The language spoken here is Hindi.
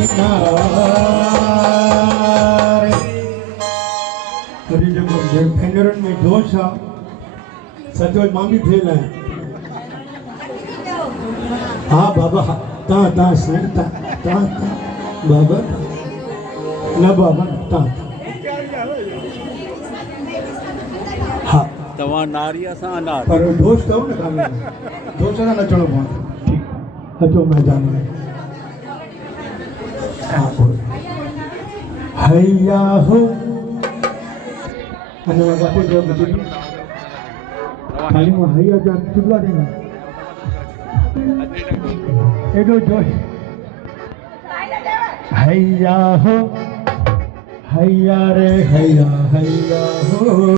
किनारे अरे जेको भेनरुनि में जोश आहे सचो मां बि थियल आहियां हा बाबा तव्हां साईं तव्हां बाबा न बाबा तव्हां हा तव्हां नारी असां अनार पर जोश अथव न गाने में जोश सां नचणो पवंदो अचो मैदान में हा बोल हैया हो अने बापू जो बचड़ी खाली मां हैया जा चुगला देना एडो जोश हैया हो हैया रे हैया हैया हो